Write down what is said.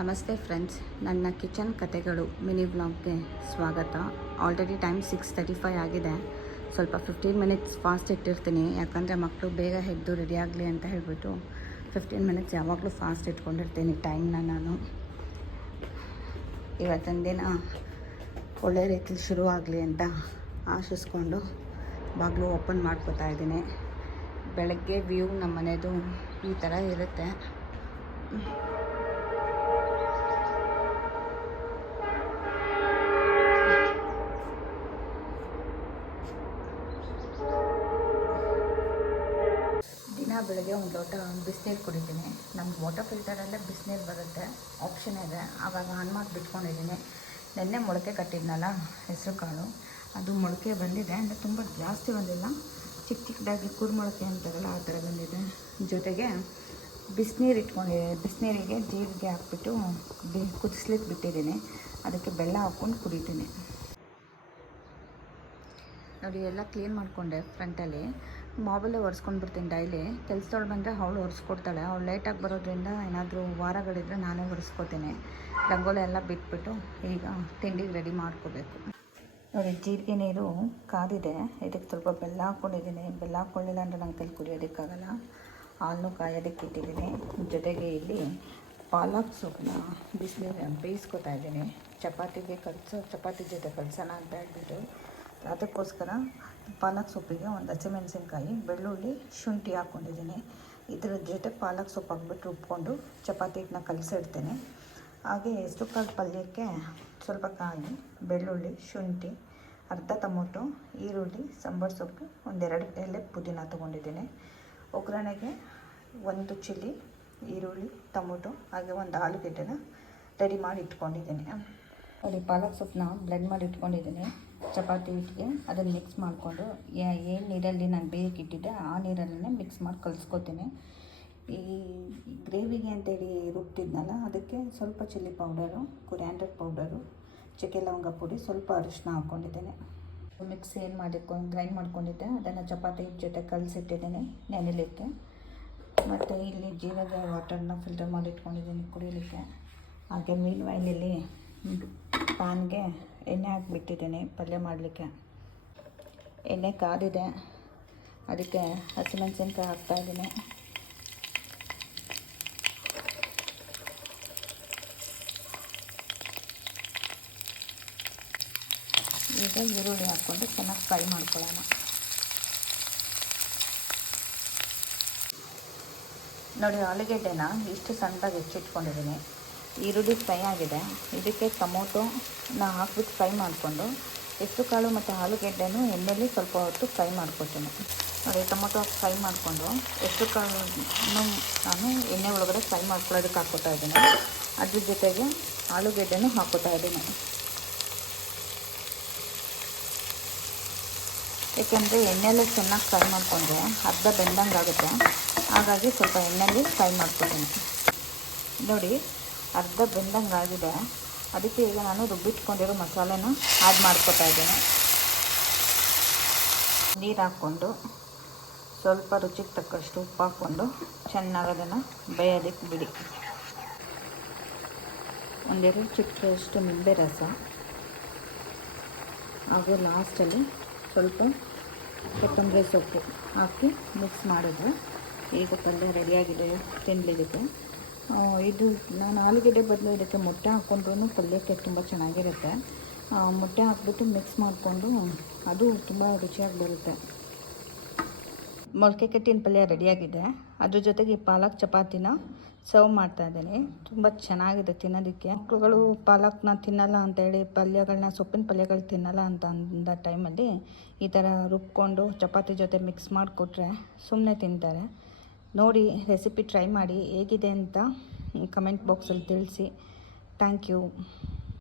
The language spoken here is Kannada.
ನಮಸ್ತೆ ಫ್ರೆಂಡ್ಸ್, ನನ್ನ ಕಿಚನ್ ಕತೆಗಳು ಮಿನಿ ವ್ಲಾಗ್ಗೆ ಸ್ವಾಗತ. ಆಲ್ರೆಡಿ ಟೈಮ್ 6:35 ಆಗಿದೆ. ಸ್ವಲ್ಪ 15 ಮಿನಿಟ್ಸ್ ಫಾಸ್ಟ್ ಇಟ್ಟಿರ್ತೀನಿ, ಯಾಕಂದರೆ ಮಕ್ಕಳು ಬೇಗ ಎದ್ದು ರೆಡಿ ಆಗಲಿ ಅಂತ ಹೇಳಿಬಿಟ್ಟು 15 ಮಿನಿಟ್ಸ್ ಯಾವಾಗಲೂ ಫಾಸ್ಟ್ ಇಟ್ಕೊಂಡಿರ್ತೀನಿ ಟೈಮ್ನ. ನಾನು ಇವತ್ತಿನ ದಿನ ಒಳ್ಳೆ ರೀತಿಲಿ ಶುರು ಆಗಲಿ ಅಂತ ಆಶಿಸ್ಕೊಂಡು ಬಾಗಿಲು ಓಪನ್ ಮಾಡ್ಕೋತಾ ಇದ್ದೀನಿ. ಬೆಳಗ್ಗೆ ವ್ಯೂ ನಮ್ಮ ಮನೆಯದು ಈ ಥರ ಇರುತ್ತೆ. ಬೆಳಗ್ಗೆ ಒಂದು ಲೋಟ ಬಿಸಿನೀರು ಕುಡಿತೀನಿ. ನಮ್ಗೆ ವಾಟರ್ ಫಿಲ್ಟರಲ್ಲೇ ಬಿಸಿನೀರು ಬರುತ್ತೆ, ಆಪ್ಷನ್ ಇದೆ. ಆವಾಗ ಆನ್ ಮಾಡಿ ಬಿಟ್ಕೊಂಡಿದ್ದೀನಿ. ನೆನ್ನೆ ಮೊಳಕೆ ಕಟ್ಟಿದ್ನಲ್ಲ ಹೆಸರು ಕಾಳು, ಅದು ಮೊಳಕೆ ಬಂದಿದೆ. ಅಂದರೆ ತುಂಬ ಜಾಸ್ತಿ ಬಂದಿಲ್ಲ, ಚಿಕ್ಕ ಚಿಕ್ಕದಾಗಿ ಕುರುಮೊಳಕೆ ಅಂತಾರಲ್ಲ ಆ ಥರ ಬಂದಿದೆ. ಜೊತೆಗೆ ಬಿಸಿನೀರು ಇಟ್ಕೊಂಡಿದ್ದೀನಿ. ಬಿಸಿನೀರಿಗೆ ಜೀರಿಗೆ ಹಾಕ್ಬಿಟ್ಟು ಕುದಿಸ್ಲಿಕ್ಕೆ ಬಿಟ್ಟಿದ್ದೀನಿ. ಅದಕ್ಕೆ ಬೆಲ್ಲ ಹಾಕ್ಕೊಂಡು ಕುಡಿತೀನಿ. ನೋಡಿ, ಎಲ್ಲ ಕ್ಲೀನ್ ಮಾಡಿಕೊಂಡೆ. ಫ್ರಂಟಲ್ಲಿ ಮಾಬಲ್ಲೇ ಒರೆಸ್ಕೊಂಡು ಬಿಡ್ತೀನಿ. ಡೈಲಿ ಕೆಲಸದವಳು ಬಂದರೆ ಅವಳು ಒರೆಸ್ಕೊಡ್ತಾಳೆ. ಅವಳು ಲೇಟಾಗಿ ಬರೋದ್ರಿಂದ ಏನಾದರೂ ವಾರಗಳಿದ್ರೆ ನಾನೇ ಒರೆಸ್ಕೊತೀನಿ. ರಂಗೋಲಿ ಎಲ್ಲ ಬಿಟ್ಬಿಟ್ಟು ಈಗ ತಿಂಡಿಗೆ ರೆಡಿ ಮಾಡ್ಕೋಬೇಕು. ನೋಡಿ, ಜೀರಿಗೆ ನೀರು ಕಾದಿದೆ. ಇದಕ್ಕೆ ಸ್ವಲ್ಪ ಬೆಲ್ಲ ಹಾಕ್ಕೊಂಡಿದ್ದೀನಿ. ಬೆಲ್ಲ ಹಾಕ್ಕೊಳ್ಳಿಲ್ಲ ಅಂದರೆ ನನ್ನ ಕೈಲಿ ಕುಡಿಯೋದಕ್ಕಾಗಲ್ಲ. ಹಾಲನ್ನು ಕಾಯೋದಕ್ಕೆ ಇಟ್ಟಿದ್ದೀನಿ. ಜೊತೆಗೆ ಇಲ್ಲಿ ಪಾಲಕ್ ಸೊಪ್ಪನ್ನ ಬೇಯಿಸ್ಕೊತಾ ಇದ್ದೀನಿ. ಚಪಾತಿ ಜೊತೆ ಕಲಸೋಣ ಅಂತ ಹೇಳ್ಬಿಟ್ಟು ಅದಕ್ಕೋಸ್ಕರ ಪಾಲಕ್ ಸೊಪ್ಪಿಗೆ ಒಂದು ಹಸಿಮೆಣಸಿನ್ಕಾಯಿ, ಬೆಳ್ಳುಳ್ಳಿ, ಶುಂಠಿ ಹಾಕ್ಕೊಂಡಿದ್ದೀನಿ. ಇದರ ಜೊತೆ ಪಾಲಕ್ ಸೊಪ್ಪು ಹಾಕ್ಬಿಟ್ಟು ರುಬ್ಕೊಂಡು ಚಪಾತಿ ಹಿಟ್ಟನ್ನ ಕಲಸಿಡ್ತೀನಿ. ಹಾಗೆ ಹೆಸ್ರುಕಾಳು ಪಲ್ಯಕ್ಕೆ ಸ್ವಲ್ಪ ಕಾಯಿ, ಬೆಳ್ಳುಳ್ಳಿ, ಶುಂಠಿ, ಅರ್ಧ ಟೊಮೊಟೊ, ಈರುಳ್ಳಿ, ಸಾಂಬಾರು ಸೊಪ್ಪು, ಒಂದೆರಡು ಎಲೆ ಪುದೀನ ತೊಗೊಂಡಿದ್ದೀನಿ. ಒಗ್ಗರಣೆಗೆ ಒಂದು ಚಿಲ್ಲಿ, ಈರುಳ್ಳಿ, ಟೊಮೊಟೊ ಹಾಗೆ ಒಂದು ಆಲೂಗೆಡ್ಡೆನ ರೆಡಿ ಮಾಡಿ ಇಟ್ಕೊಂಡಿದ್ದೀನಿ. ನೋಡಿ, ಪಾಲಕ್ ಸೊಪ್ಪನ್ನ ಬ್ಲೆಂಡ್ ಮಾಡಿ ಇಟ್ಕೊಂಡಿದ್ದೀನಿ. ಚಪಾತಿ ಹಿಟ್ಟಿಗೆ ಅದನ್ನು ಮಿಕ್ಸ್ ಮಾಡಿಕೊಂಡು ಏನು ನೀರಲ್ಲಿ ನಾನು ಬೇಯಕ್ಕೆ ಇಟ್ಟಿದ್ದೆ ಆ ನೀರಲ್ಲೇ ಮಿಕ್ಸ್ ಮಾಡಿ ಕಲಿಸ್ಕೊತೀನಿ. ಈ ಗ್ರೇವಿಗೆ ಅಂತೇಳಿ ರುಬ್ತಿದ್ನಲ್ಲ, ಅದಕ್ಕೆ ಸ್ವಲ್ಪ ಚಿಲ್ಲಿ ಪೌಡರು, ಕೊರಿಯಾಂಡರ್ ಪೌಡರು, ಚಕ್ಕೆ ಲವಂಗ ಪುಡಿ, ಸ್ವಲ್ಪ ಅರಿಶಿನ ಹಾಕ್ಕೊಂಡಿದ್ದೀನಿ. ಮಿಕ್ಸ್ ಗ್ರೈಂಡ್ ಮಾಡ್ಕೊಂಡಿದ್ದೆ ಅದನ್ನು ಚಪಾತಿ ಹಿಟ್ಟು ಜೊತೆ ಕಲಸಿಟ್ಟಿದ್ದೀನಿ ನೆನೆಲಿಕ್ಕೆ. ಮತ್ತು ಇಲ್ಲಿ ಜೀರಿಗೆ ವಾಟರ್ನ ಫಿಲ್ಟರ್ ಮಾಡಿ ಇಟ್ಕೊಂಡಿದ್ದೀನಿ ಕುಡಿಯಲಿಕ್ಕೆ. ಹಾಗೆ ಮೀನ್ ವೈನಲ್ಲಿ ಪ್ಯಾನ್ಗೆ ಎಣ್ಣೆ ಹಾಕಿಬಿಟ್ಟಿದ್ದೀನಿ ಪಲ್ಯ ಮಾಡಲಿಕ್ಕೆ. ಎಣ್ಣೆ ಕಾದಿದೆ, ಅದಕ್ಕೆ ಹಸಿಮೆಣಸಿನ್ಕಾಯಿ ಹಾಕ್ತಾಯಿದ್ದೀನಿ. ಈಗ ಈರುಳ್ಳಿ ಹಾಕ್ಕೊಂಡು ಚೆನ್ನಾಗಿ ಫ್ರೈ ಮಾಡ್ಕೊಳ್ಳೋಣ. ನೋಡಿ, ಆಲೂಗೆಡ್ಡೆನ ಇಷ್ಟು ಸಣ್ಣದಾಗಿ ಹೆಚ್ಚಿಟ್ಕೊಂಡಿದ್ದೀನಿ. ಈರುಳ್ಳಿ ಫ್ರೈ ಆಗಿದೆ. ಇದಕ್ಕೆ ಟೊಮೊಟೊನ ಹಾಕ್ಬಿಟ್ಟು ಫ್ರೈ ಮಾಡಿಕೊಂಡು ಹೆಸರುಕಾಳು ಮತ್ತು ಆಲೂಗೆಡ್ಡೆನೂ ಎಣ್ಣೆಯಲ್ಲಿ ಸ್ವಲ್ಪ ಹೊತ್ತು ಫ್ರೈ ಮಾಡ್ಕೊತೀನಿ. ನೋಡಿ, ಟೊಮೊಟೊ ಫ್ರೈ ಮಾಡಿಕೊಂಡು ಹೆಸರುಕಾಳನ್ನು ನಾನು ಎಣ್ಣೆ ಒಳಗಡೆ ಫ್ರೈ ಮಾಡ್ಕೊಳ್ಳೋದಕ್ಕೆ ಹಾಕ್ಕೋತಾ ಇದ್ದೀನಿ. ಅದ್ರ ಜೊತೆಗೆ ಆಲೂಗೆಡ್ಡೆನೂ ಹಾಕ್ಕೋತಾ ಇದ್ದೀನಿ. ಏಕೆಂದರೆ ಎಣ್ಣೆಯಲ್ಲೇ ಚೆನ್ನಾಗಿ ಫ್ರೈ ಮಾಡಿಕೊಂಡ್ರೆ ಅರ್ಧ ಬೆಂದಂಗೆ ಆಗುತ್ತೆ. ಹಾಗಾಗಿ ಸ್ವಲ್ಪ ಎಣ್ಣೆಯಲ್ಲಿ ಫ್ರೈ ಮಾಡ್ಕೊತೀನಿ. ನೋಡಿ, ಅರ್ಧ ಬೆಂದಂಗೆ ಆಗಿದೆ. ಅದಕ್ಕೆ ಈಗ ನಾನು ರುಬ್ಬಿಟ್ಕೊಂಡಿರೋ ಮಸಾಲೆನ ಆ್ಯಡ್ ಮಾಡ್ಕೊತಾ ಇದ್ದೀನಿ. ನೀರು ಹಾಕ್ಕೊಂಡು ಸ್ವಲ್ಪ ರುಚಿಗೆ ತಕ್ಕಷ್ಟು ಉಪ್ಪು ಹಾಕ್ಕೊಂಡು ಚೆನ್ನಾಗಿ ಅದನ್ನು ಬೇಯೋದಕ್ಕೆ ಬಿಡಿ. ಒಂದೆರಡು ಚಿಟಿಕೆಯಷ್ಟು ನಿಂಬೆ ರಸ, ಹಾಗೆ ಲಾಸ್ಟಲ್ಲಿ ಸ್ವಲ್ಪ ಕೊತ್ತಂಬರಿ ಸೊಪ್ಪು ಹಾಕಿ ಮಿಕ್ಸ್ ಮಾಡಿದ್ರೆ ಈಗ ಪಲ್ಯ ರೆಡಿಯಾಗಿದೆ ತಿನ್ನಲಿಕ್ಕೆ. ಇದು ನಾನು ಆಲೂಗೆಡ್ಡೆ ಬದಲು ಇದಕ್ಕೆ ಮೊಟ್ಟೆ ಹಾಕ್ಕೊಂಡ್ರೂ ಪಲ್ಯಕ್ಕೆ ತುಂಬ ಚೆನ್ನಾಗಿರುತ್ತೆ. ಮೊಟ್ಟೆ ಹಾಕ್ಬಿಟ್ಟು ಮಿಕ್ಸ್ ಮಾಡಿಕೊಂಡು ಅದು ತುಂಬ ರುಚಿಯಾಗಿ ಬರುತ್ತೆ. ಮೊಳಕೆ ಕಟ್ಟಿನ ಪಲ್ಯ ರೆಡಿಯಾಗಿದೆ. ಅದ್ರ ಜೊತೆಗೆ ಪಾಲಕ್ ಚಪಾತಿನ ಸರ್ವ್ ಮಾಡ್ತಾಯಿದ್ದೀನಿ. ತುಂಬ ಚೆನ್ನಾಗಿದೆ ತಿನ್ನೋದಕ್ಕೆ. ಮಕ್ಕಳುಗಳು ಪಾಲಕ್ನ ತಿನ್ನಲ್ಲ ಅಂತೇಳಿ ಸೊಪ್ಪಿನ ಪಲ್ಯಗಳು ತಿನ್ನಲ್ಲ ಅಂತ ಅಂದ ಟೈಮಲ್ಲಿ ಈ ಥರ ರುಬ್ಕೊಂಡು ಚಪಾತಿ ಜೊತೆ ಮಿಕ್ಸ್ ಮಾಡಿಕೊಟ್ರೆ ಸುಮ್ಮನೆ ತಿಂತಾರೆ. ನೋಡಿ, ರೆಸಿಪಿ ಟ್ರೈ ಮಾಡಿ ಹೇಗಿದೆ ಅಂತ ಕಮೆಂಟ್ ಬಾಕ್ಸಲ್ಲಿ ತಿಳಿಸಿ. Thank you.